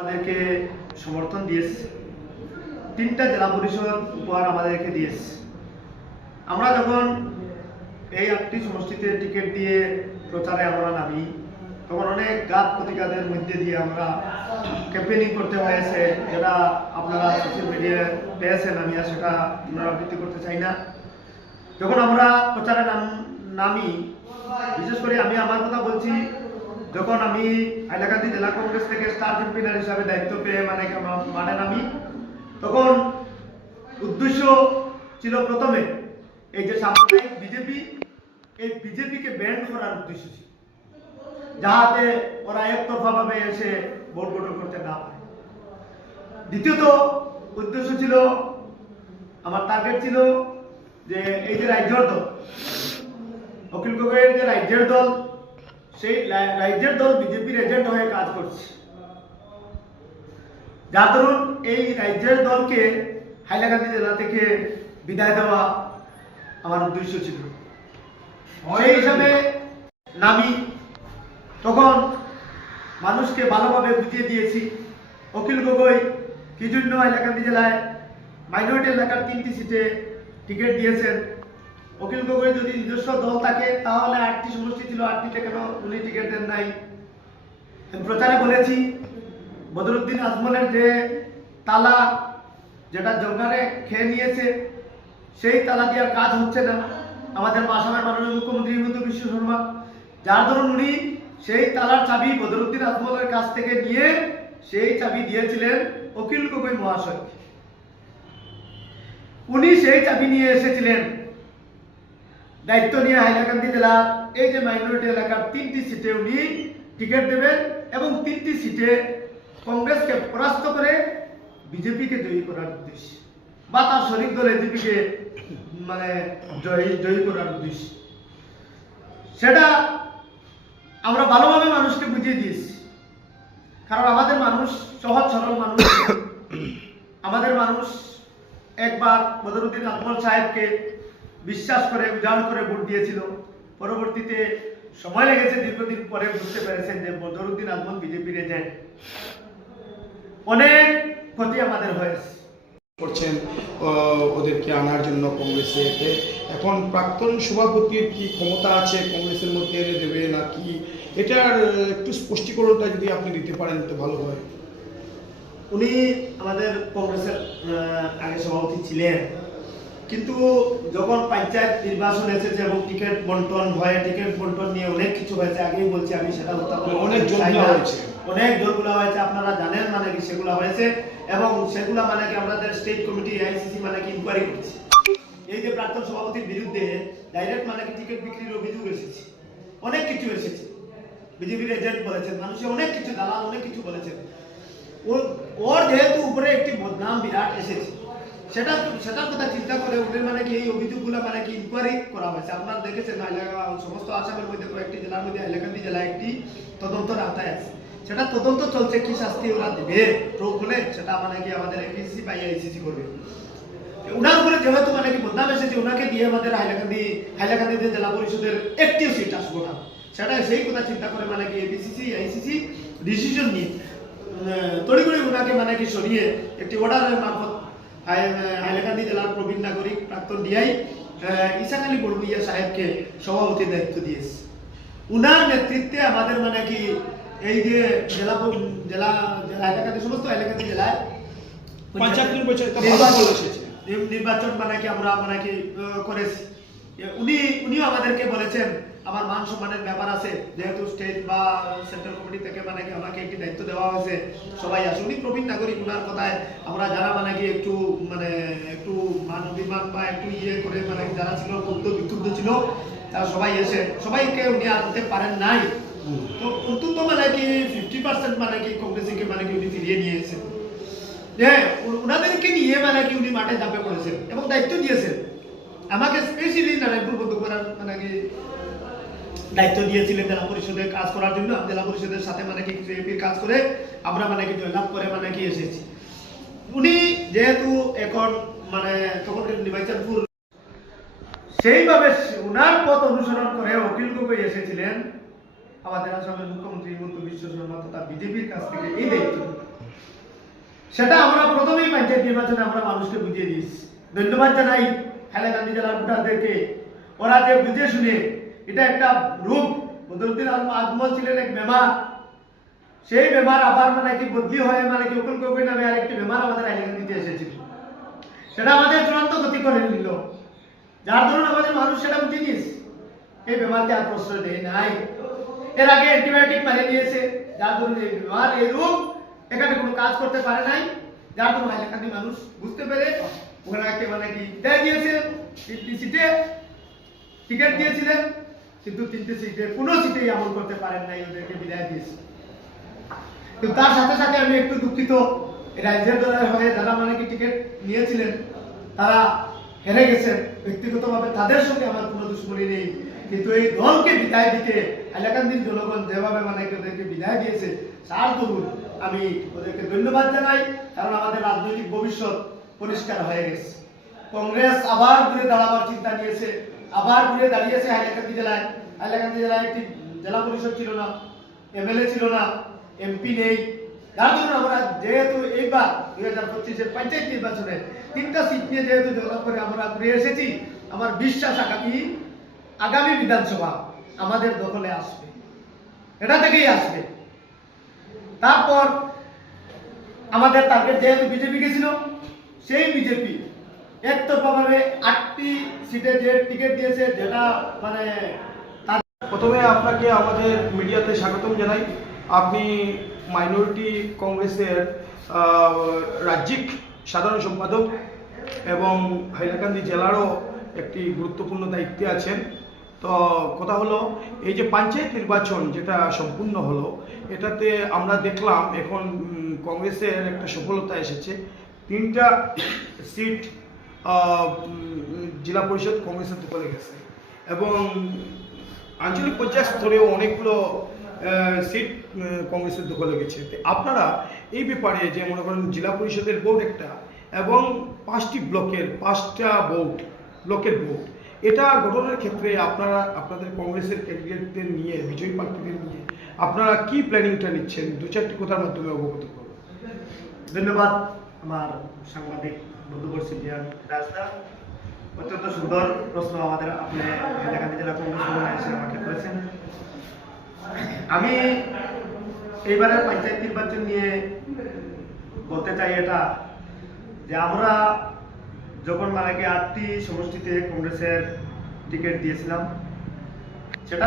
আমাদেরকে সমর্থন দিয়েছে, 3টা জেলা পরিষদ উপহার আমাদেরকে দিয়েছে। আমরা যখন এই 8টি সমষ্টিতে টিকিট দিয়ে প্রচারে আমরা নামি, তখন অনেক ঘাত প্রতিঘাতের মধ্যে দিয়ে আমরা ক্যাম্পেইনিং করতে হয়েছে, যেটা আপনারা সোশ্যাল মিডিয়ায় পেয়েছেন। আমি আর সেটা পুনরাবৃত্তি করতে চাই না। যখন আমরা প্রচারে নামি, বিশেষ করে আমি আমার কথা বলছি, যখন আমি হাইলাকান্দি জেলা কংগ্রেস থেকে স্টার ক্যাম্পেইনার হিসাবে দায়িত্ব পেয়ে মাঠে নামি, তখন উদ্দেশ্য ছিল প্রথমে এই যে সাম্প্রদায়িক বিজেপি, এই বিজেপিকে ব্যান্ড করার উদ্দেশ্য ছিল, যাহাতে ওরা একতরফা ভাবে এসে ভোট গঠন করতে না পারে। দ্বিতীয়ত উদ্দেশ্য ছিল, আমার টার্গেট ছিল যে এই যে রাজ্যের দল, অখিল গগৈয়ের যে রাজ্যের দল, সেই রাজ্যের দল বিজেপির এজেন্ট হয়ে কাজ করছে, যার দরুন এই রাজ্যের দলকে হাইলাকান্দি জেলা থেকে বিদায় দেওয়া আমার উদ্দেশ্য ছিল। সেই হিসাবে নামি তখন মানুষকে ভালোভাবে বুঝিয়ে দিয়েছি অখিল গগৈ কি জন্য হাইলাকান্দি জেলায় মাইনরিটি এলাকার 3টি সিটে টিকিট দিয়েছেন। অখিল গগৈ যদি নিজস্ব দল থাকে তাহলে 8টি সমষ্টি ছিল, 8টিতে কেন উনি টিকিট দেন নাই। প্রচারে বলেছি বদরুদ্দিন আজমলের যে তালা, যেটা জঙ্গারে খেয়ে নিয়েছে, সেই তালা দেওয়ার কাজ হচ্ছে না আমাদের আসামের মাননীয় মুখ্যমন্ত্রী হিমন্ত বিশ্ব শর্মা, যার দরুন উনি সেই তালার চাবি বদরুদ্দিন আজমলের কাছ থেকে নিয়ে সেই চাবি দিয়েছিলেন অখিল গগৈ মহাশয়। উনি সেই চাবি নিয়ে এসেছিলেন দায়িত্ব নিয়ে হাইলাকান্দি জেলার এই যে মাইনরিটি এলাকার 3টি সিটে উনি টিকিট দেবেন এবং 3টি সিটে কংগ্রেসকে পরাস্ত করে বিজেপিকে জয়ী করার উদ্দেশ্যে, বা তার শরিক দল এজিপিকে জয়ী করার উদ্দেশ্যে। সেটা আমরা ভালোভাবে মানুষকে বুঝিয়ে দিয়েছি, কারণ আমাদের মানুষ সহজ সরল মানুষ। আমাদের মানুষ একবার বদরুদ্দিন আজমল সাহেবকে বিশ্বাস করে উজাড় করে ভোট দিয়েছিল। পরবর্তীতে সময় লেগেছে, দীর্ঘদিন পরে বুঝতে পেরেছেন যে বদরুদ্দিন আজমল বিজেপির এজেন্ট। অনেক ক্ষতি আমাদের হয়েছে করছেন ওদেরকে আনার জন্য কংগ্রেসে। এখন প্রাক্তন সভাপতির কি ক্ষমতা আছে কংগ্রেসের মধ্যে এনে দেবে নাকি, এটার একটু স্পষ্টীকরণটা যদি আপনি দিতে পারেন তো ভালো হয়। উনি আমাদের কংগ্রেসের আগে সভাপতি ছিলেন, কিন্তু যখন পঞ্চায়েত নির্বাচন এসেছে এবং টিকিট বন্টন হয়, টিকিট বন্টন নিয়ে অনেক কিছু হয়েছে। আগেই বলছি আমি, সেটা অনেক জোরগুলা হয়েছে, আপনারা জানেন কি সেগুলা হয়েছে। এবং সেগুলা কি আমাদের স্টেট কমিটি আইসিসি কি ইনকোয়ারি করছে। এই যে প্রাক্তন সভাপতির বিরুদ্ধে ডাইরেক্ট কি টিকিট বিক্রির অভিযোগ এসেছে, অনেক কিছু এসেছে। বিজেপির এজেন্ট বলেছেন, মানুষের অনেক কিছু, দালাল অনেক কিছু বলেছেন। ওর যেহেতু উপরে একটি বদনাম বিরাট এসেছে, সেটার কথা চিন্তা করে ওদের এই অভিযোগগুলো ইনকোয়ারি করা হয়েছে। আপনারা দেখেছেন সমস্ত আসামের মধ্যে কয়েকটি জেলার মধ্যে হাইলাকান্দি জেলা একটি তদন্তের আওতায় আছে। সেটা তদন্ত চলছে, কি শাস্তি ওরা দেবে প্রয়োগ হলে সেটা আমাদের এপিসিসি বা আইসিসি করবে। উনার উপরে যেহেতু বদনাম এসেছে, ওনাকে দিয়ে আমাদের হাইলাকান্দিতে জেলা পরিষদের একটিও সিট আসবো না, সেটা সেই কথা চিন্তা করে এপিসিসি আইসিসি ডিসিশন নিয়ে তড়িঘড়ি ওনাকে সরিয়ে একটি অর্ডারের মারফত হাইলাকান্দি জেলার প্রবীণ নাগরিক প্রাক্তন ডিআই ইসাক আলী বড়ভুইয়া সাহেবকে সভাপতির দায়িত্ব দিয়েছে। উনার নেতৃত্বে আমাদের এই যে জেলা হাইলাকান্দি সমস্ত হাইলাকান্দি জেলায় নির্বাচন আমরা করেছি। উনিও আমাদেরকে বলেছেন আমার মান সম্মানের ব্যাপার আছে, যেহেতু স্টেট বা সেন্ট্রাল কমিটি থেকে আমাকে একটি দায়িত্ব দেওয়া হয়েছে, সবাই আসে। উনি প্রবীণ নাগরিক, উনার কথায় আমরা যারা একটু মান অভিমান বা একটু করে যারা ছিল বিক্ষুব্ধ ছিল, তারা সবাই এসে সবাইকে উনি আনতে পারেন নাই। তো অন্তত 50% কংগ্রেসকে উনি ফিরিয়ে নিয়ে এসেছেন। উনাদেরকে নিয়ে উনি মাঠে ঝাঁপে পড়েছেন এবং দায়িত্ব দিয়েছেন। আমাকে স্পেশালি নারায়ণপুর বন্ধুপাড়ার দায়িত্ব দিয়েছিলেন জেলা পরিষদের কাজ করার জন্য। জেলা পরিষদের সাথে কিছু এপির কাজ করে আমরা জয়লাভ করে এসেছি। উনি যেহেতু এখন তখন নির্বাচনপুর, সেইভাবে উনার পথ অনুসরণ করে অখিল গগৈ এসেছিলেন আমাদের আসামের মুখ্যমন্ত্রী হিমন্ত বিশ্ব শর্মা তথা বিজেপির কাছ থেকে এই দায়িত্ব। সেটা আমরা প্রথমেই পঞ্চায়েত নির্বাচনে আমরা মানুষকে বুঝিয়ে দিয়েছি। ধন্যবাদ জানাই হাইলাকান্দি জেলার ভোটারদেরকে, ওরা যে বুঝে শুনে এটা একটা রূপ, বদরুদ্দিন আজমল ছিলেন এক মেম্বার, সেই মেম্বার আবার মানে কি বদলি হয়ে মানে কি উকুল গগৈ নামে আরেকটি মেম্বার আমাদের হাইলাকান্দিতে এসেছিল, সেটা আমাদের চূড়ান্ত ক্ষতি করে নিল, যার ধরুন আমাদের মানুষ সেটা বুঝে নিয়েছে, এই বেমারকে আর প্রশ্রয় দেয় নাই। এর আগে অ্যান্টিবায়োটিক মারিয়ে দিয়েছে, যার ধরুন এই বেমার এই রোগ এখানে কোনো কাজ করতে পারে নাই, যার ধরুন হাইলাকান্দি মানুষ বুঝতে পেরে ওনাকে মানে কি দেয় দিয়েছে। 3টি সিটে টিকিট দিয়েছিলেন, কিন্তু 3টে সিটে কোনো সিটেই আমল করতে পারেন নাই, ওদেরকে বিদায় দিয়েছে। কিন্তু তার সাথে সাথে আমি একটু দুঃখিত, রাজ্যের দলের হয়ে যারা মানে কি টিকিট নিয়েছিলেন তারা হেরে গেছেন, ব্যক্তিগতভাবে তাদের সঙ্গে আমার কোনো দুশ্মনী নেই, কিন্তু এই দলকে বিদায় দিতে হাইলাকান্দির জনগণ যেভাবে মানে ওদেরকে বিদায় দিয়েছে তার দরুন আমি ওদেরকে ধন্যবাদ জানাই, কারণ আমাদের রাজনৈতিক ভবিষ্যৎ পরিষ্কার হয়ে গেছে। কংগ্রেস আবার ঘুরে দাঁড়াবার চিন্তা নিয়েছে, আবার ঘুরে দাঁড়িয়েছে হাইলাকান্দি জেলায়। হাইলাকান্দি জেলায় একটি জেলা পরিষদ ছিল না, এমএলএ ছিল না, এমপি নেই, যার জন্য আমরা যেহেতু এইবার 2025-এর পঞ্চায়েত নির্বাচনে 3টা সিট নিয়ে যেহেতু জয়লাভ করে আমরা ঘুরে এসেছি, আমার বিশ্বাস আগামী বিধানসভা আমাদের দখলে আসবে, এটা থেকেই আসবে। তারপর আমাদের টার্গেট যেহেতু বিজেপি গেছিল, সেই বিজেপি একতরফাভাবে 8টি সিটে যে টিকিট দিয়েছে, যেটা মানে প্রথমে আপনাকে আমাদের মিডিয়াতে স্বাগতম জানাই। আপনি মাইনরিটি কংগ্রেসের রাজ্যিক সাধারণ সম্পাদক এবং হাইলাকান্দি জেলারও একটি গুরুত্বপূর্ণ দায়িত্বে আছেন। তো কথা হলো, এই যে পঞ্চায়েত নির্বাচন যেটা সম্পূর্ণ হলো, এটাতে আমরা দেখলাম এখন কংগ্রেসের একটা সফলতা এসেছে। 3টা সিট জেলা পরিষদ কংগ্রেসের দখলে গেছে এবং আঞ্চলিক পঞ্চায়েত স্তরেও অনেকগুলো সিট কংগ্রেসের দখলে গেছে। আপনারা এই ব্যাপারে যে মনে করেন জেলা পরিষদের ভোট একটা এবং 5টি ব্লকের ব্লকের ভোট, এটা গঠনের ক্ষেত্রে আপনারা আপনাদের কংগ্রেসের ক্যান্ডিডেটদের নিয়ে, বিজয়ী প্রার্থীদের নিয়ে আপনারা কি প্ল্যানিংটা নিচ্ছেন, 2-4টি কথার মাধ্যমে অবগত করুন। ধন্যবাদ আমার সাংবাদিক বন্ধুবর সিপিয়ান রাজদা, অত্যন্ত সুন্দর প্রশ্ন আমাদের আপনি হাইলাকান্দি জেলা কংগ্রেস ভবনে এসে আমাকে করেছেন। আমি এইবারের পঞ্চায়েত নির্বাচন নিয়ে বলতে চাই এটা, যে আমরা যখন মানে কি 8টি সমষ্টিতে কংগ্রেসের টিকিট দিয়েছিলাম, সেটা